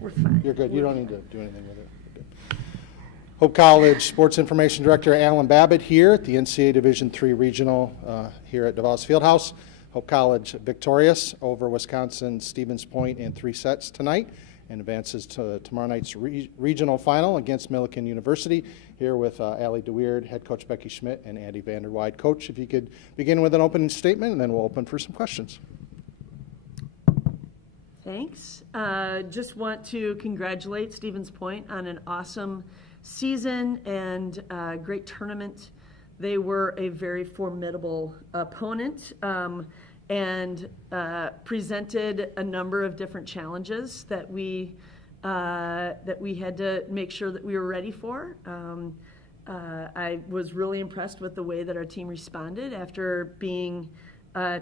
We're fine. You're good. You don't need to do anything with it. You're good. Hope College Sports Information Director Alan Babbitt here at the NCAA Division III Regional here at DeVos Fieldhouse. Hope College victorious over Wisconsin Stevens Point in 3 sets tonight and advances to tomorrow night's regional final against Millikan University. Here with Allie DeWeerd, head coach Becky Schmidt, and Andy Vanderweide. Coach, if you could begin with an opening statement, and then we'll open for some questions. Thanks. Just want to congratulate Stevens Point on an awesome season and great tournament. They were a very formidable opponent and presented a number of different challenges that we had to make sure that we were ready for. I was really impressed with the way that our team responded after being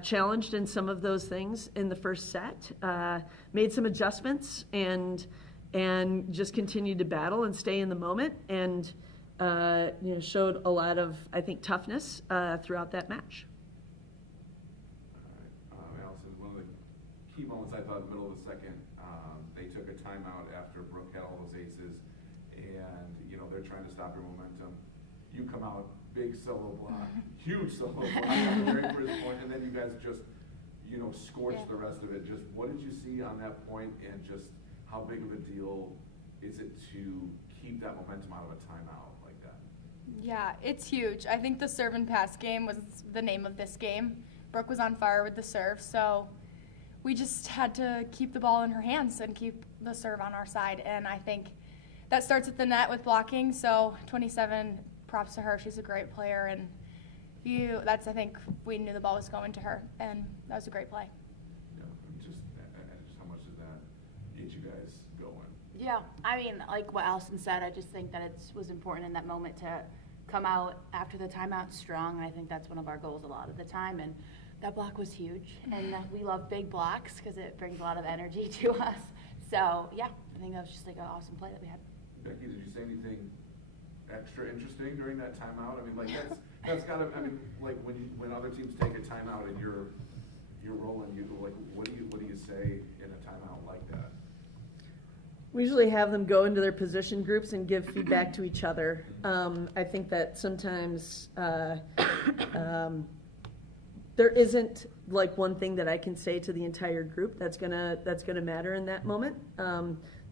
challenged in some of those things in the first set, made some adjustments and just continued to battle and stay in the moment, and showed a lot of, I think, toughness throughout that match. All right, Allison, one of the key moments I thought in the middle of the second, they took a timeout after Brooke had all those aces, and they're trying to stop your momentum. You come out, big solo block, huge solo block on the very first point, and then you guys just, scorched the rest of it. Just what did you see on that point, and just how big of a deal is it to keep that momentum out of a timeout like that? Yeah, it's huge. I think the serve and pass game was the name of this game. Brooke was on fire with the serve, so we just had to keep the ball in her hands and keep the serve on our side, and I think that starts at the net with blocking, so 27, props to her. She's a great player, and I think we knew the ball was going to her, and that was a great play. Yeah, just how much did that get you guys going? Yeah, I mean, like what Allison said, I just think that it was important in that moment to come out after the timeout strong, and I think that's one of our goals a lot of the time, and that block was huge, and we love big blocks because it brings a lot of energy to us. So, yeah, I think that was just like an awesome play that we had. Becky, did you say anything extra interesting during that timeout? I mean, like that's gotta. I mean, like when other teams take a timeout and you're rolling, what do you say in a timeout like that? We usually have them go into their position groups and give feedback to each other. I think that sometimes there isn't like one thing that I can say to the entire group that's gonna matter in that moment.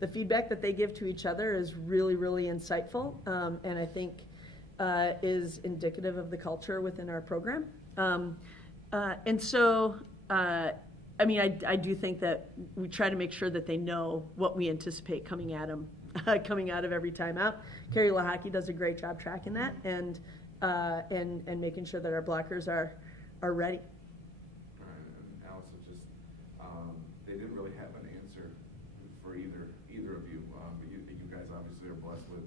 The feedback that they give to each other is really, really insightful, and I think is indicative of the culture within our program. And so, I do think that we try to make sure that they know what we anticipate coming at them, coming out of every timeout. Carrie Lahaki does a great job tracking that and making sure that our blockers are ready. All right, and Allison, just they didn't really have an answer for either of you. You guys obviously are blessed with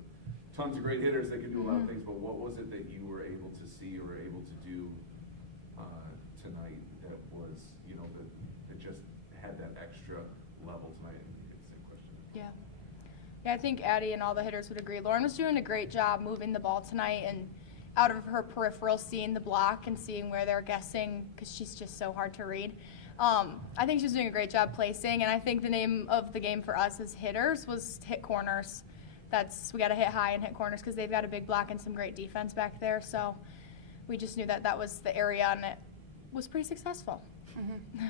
tons of great hitters that can do a lot of things, but what was it that you were able to see or able to do tonight that was, that just had that extra level tonight? And you get the same question. Yeah, I think Addie and all the hitters would agree. Lauren was doing a great job moving the ball tonight and out of her peripheral, seeing the block and seeing where they're guessing, because she's just so hard to read. I think she was doing a great job placing, and I think the name of the game for us as hitters was hit corners. We got to hit high and hit corners because they've got a big block and some great defense back there. So we just knew that was the area, and it was pretty successful. Mm-hmm.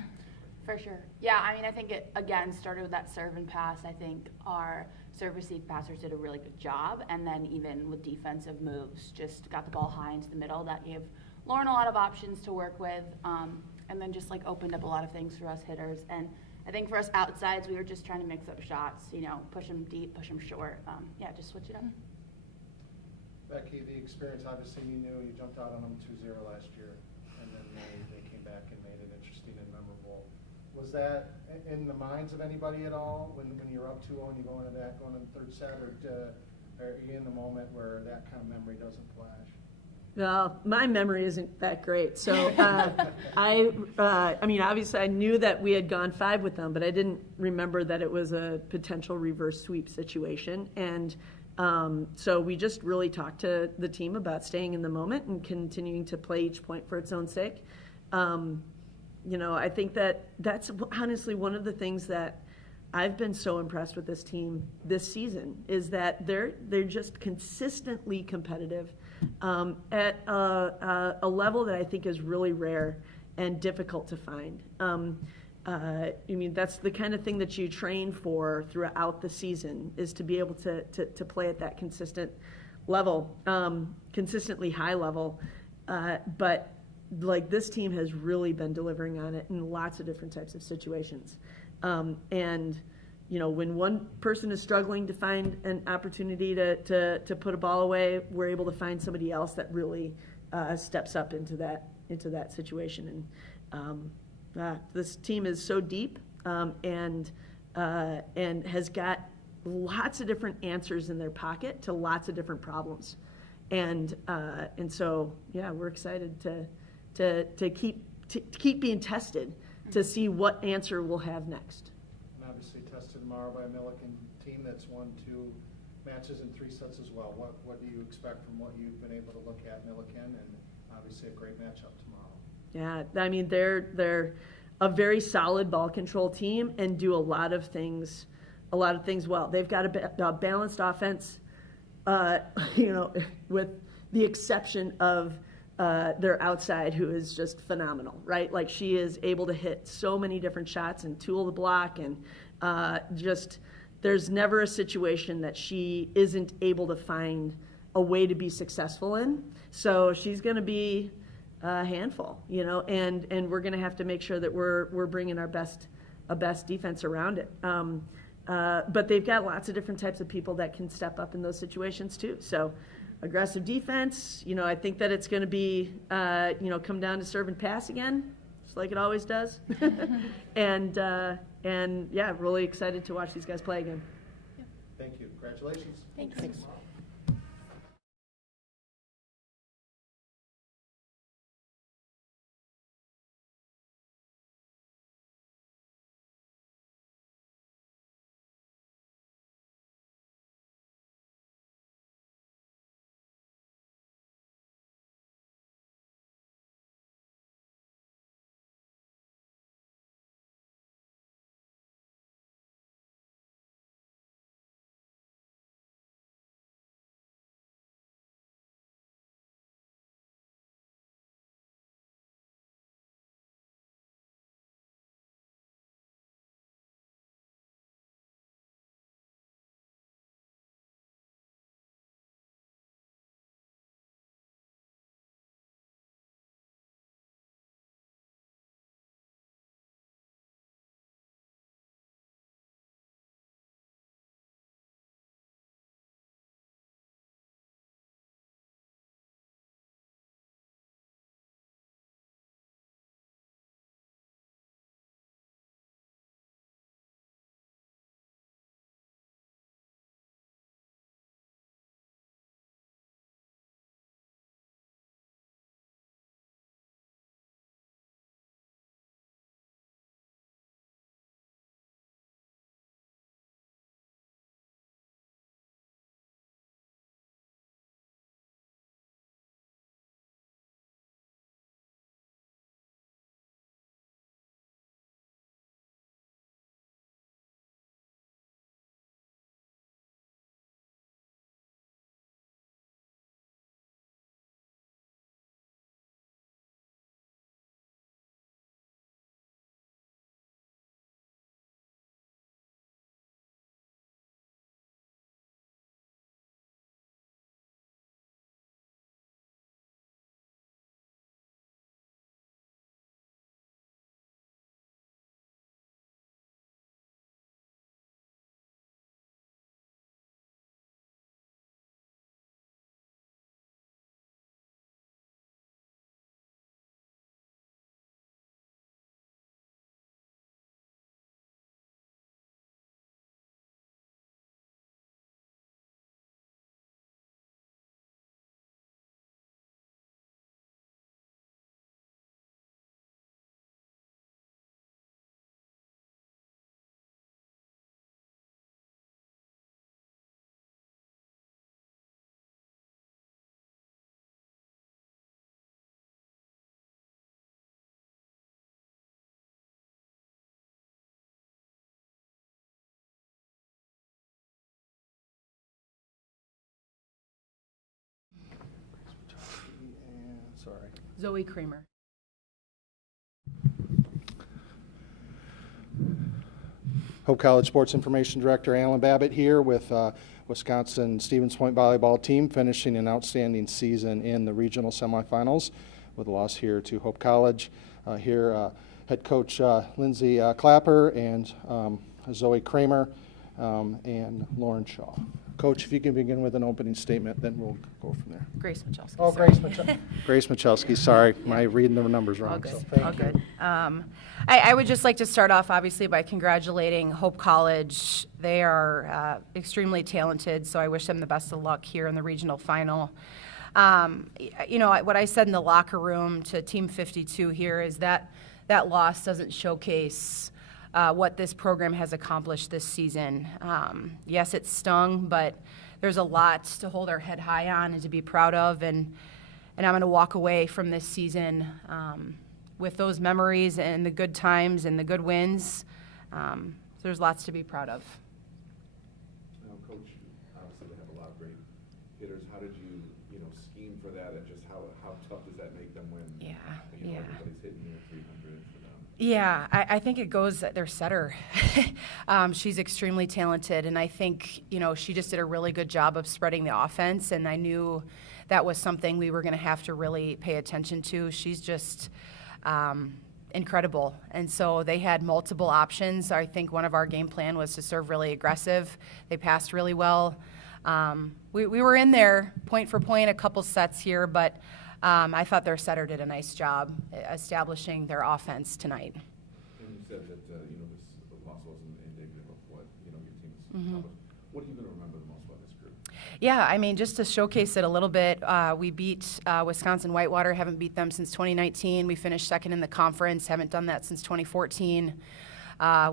For sure. Yeah, I mean, I think it, again, started with that serve and pass. I think our serve receive passers did a really good job, and then even with defensive moves, just got the ball high into the middle. That gave Lauren a lot of options to work with, and then just opened up a lot of things for us hitters. And I think for us outsides, we were just trying to mix up shots, push them deep, push them short. Just switch it up. Becky, the experience, obviously you knew you jumped out on them 2-0 last year, and then they came back and made it interesting and memorable. Was that in the minds of anybody at all when you're up 2-0 and you go into the third set, or are you in the moment where that kind of memory doesn't flash? Well, my memory isn't that great. So obviously I knew that we had gone 5 with them, but I didn't remember that it was a potential reverse sweep situation. And so we just really talked to the team about staying in the moment and continuing to play each point for its own sake. I think that's honestly one of the things that I've been so impressed with this team this season is that they're just consistently competitive at a level that I think is really rare and difficult to find. I mean, that's the kind of thing that you train for throughout the season, is to be able to play at that consistent level, consistently high level. But like, this team has really been delivering on it in lots of different types of situations. And you know, when one person is struggling to find an opportunity to put a ball away, we're able to find somebody else that really steps up into that situation. And this team is so deep, and has got lots of different answers in their pocket to lots of different problems. And so, yeah, we're excited to keep being tested to see what answer we'll have next. And obviously tested tomorrow by a Milliken team that's won 2 matches in 3 sets as well. What do you expect from what you've been able to look at Milliken, and obviously a great matchup tomorrow? Yeah, I mean, they're a very solid ball control team and do a lot of things well. They've got a balanced offense, you know, with the exception of their outside, who is just phenomenal, right? Like, she is able to hit so many different shots and tool the block, and just there's never a situation that she isn't able to find a way to be successful in. So she's going to be a handful, you know, and we're going to have to make sure that we're bringing our best defense around it. But they've got lots of different types of people that can step up in those situations too. So aggressive defense, you know, I think that it's going to be, you know, come down to serve and pass again, just like it always does. And yeah, really excited to watch these guys play again. Thank you. Congratulations. Thank you. Zoe Kramer. Hope College Sports Information Director Alan Babbitt here with Wisconsin Stevens Point volleyball team finishing an outstanding season in the regional semifinals with a loss here to Hope College. Head coach Lindsay Clapper and Zoe Kramer and Lauren Shaw. Coach, if you can begin with an opening statement, then we'll go from there. Grace Michalski. Oh, sorry. Grace Michalski, sorry. Am I reading the numbers wrong? All good. So thank All you. good. I would just like to start off, obviously, by congratulating Hope College. They are extremely talented, so I wish them the best of luck here in the regional final. You know, what I said in the locker room to Team 52 here is that that loss doesn't showcase what this program has accomplished this season. Yes, it stung, but there's a lot to hold our head high on and to be proud of, and I'm going to walk away from this season with those memories and the good times and the good wins. So there's lots to be proud of. Now, Coach, obviously they have a lot of great hitters. How did you scheme for that, and just how tough does that make them when everybody's hitting near 300 for them? Yeah, I think it goes their setter. She's extremely talented, and I think, she just did a really good job of spreading the offense, and I knew that was something we were going to have to really pay attention to. She's just incredible, and so they had multiple options. I think one of our game plan was to serve really aggressive. They passed really well. We were in there point for point a couple sets here, but I thought their setter did a nice job establishing their offense tonight. And you said that this loss wasn't indicative of what your team's accomplished. What are you going to remember the most about this group? Yeah, I mean, just to showcase it a little bit, we beat Wisconsin Whitewater, haven't beat them since 2019. We finished second in the conference, haven't done that since 2014.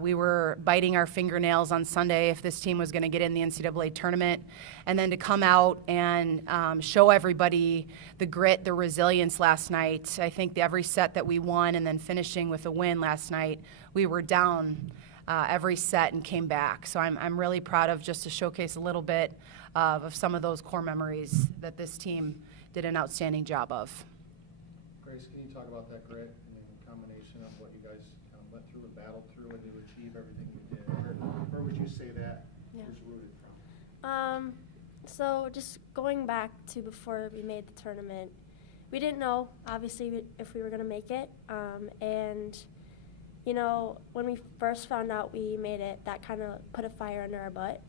We were biting our fingernails on Sunday if this team was going to get in the NCAA tournament. And then to come out and show everybody the grit, the resilience last night. I think every set that we won and then finishing with a win last night, we were down every set and came back. So I'm really proud of just to showcase a little bit of some of those core memories that this team did an outstanding job of. Grace, can you talk about that grit and the combination of what you guys went through and battled through and to achieve everything you did? Where would you say that was rooted from? So just going back to before we made the tournament, we didn't know, obviously, if we were going to make it. And, when we first found out we made it, that kind of put a fire under our butt.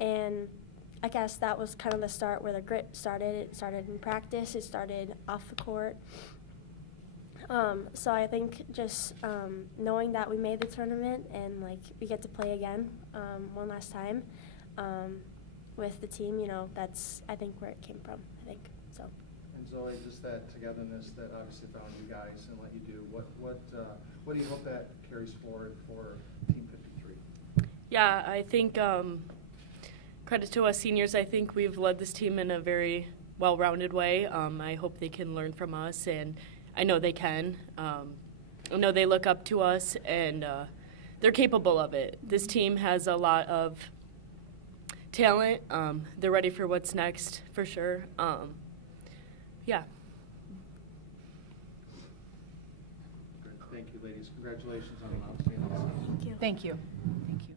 And I guess that was kind of the start where the grit started. It started in practice. It started off the court. So I think just knowing that we made the tournament and we get to play again one last time with the team, that's I think where it came from. I think so. And Zoe, just that togetherness that obviously found you guys and what you do. What do you hope that carries forward for Team 53? Yeah, I think credit to us seniors. I think we've led this team in a very well-rounded way. I hope they can learn from us, and I know they can. I know they look up to us, and they're capable of it. This team has a lot of talent. They're ready for what's next, for sure. Yeah. Thank you, ladies. Congratulations on an outstanding season. Thank you. Thank you.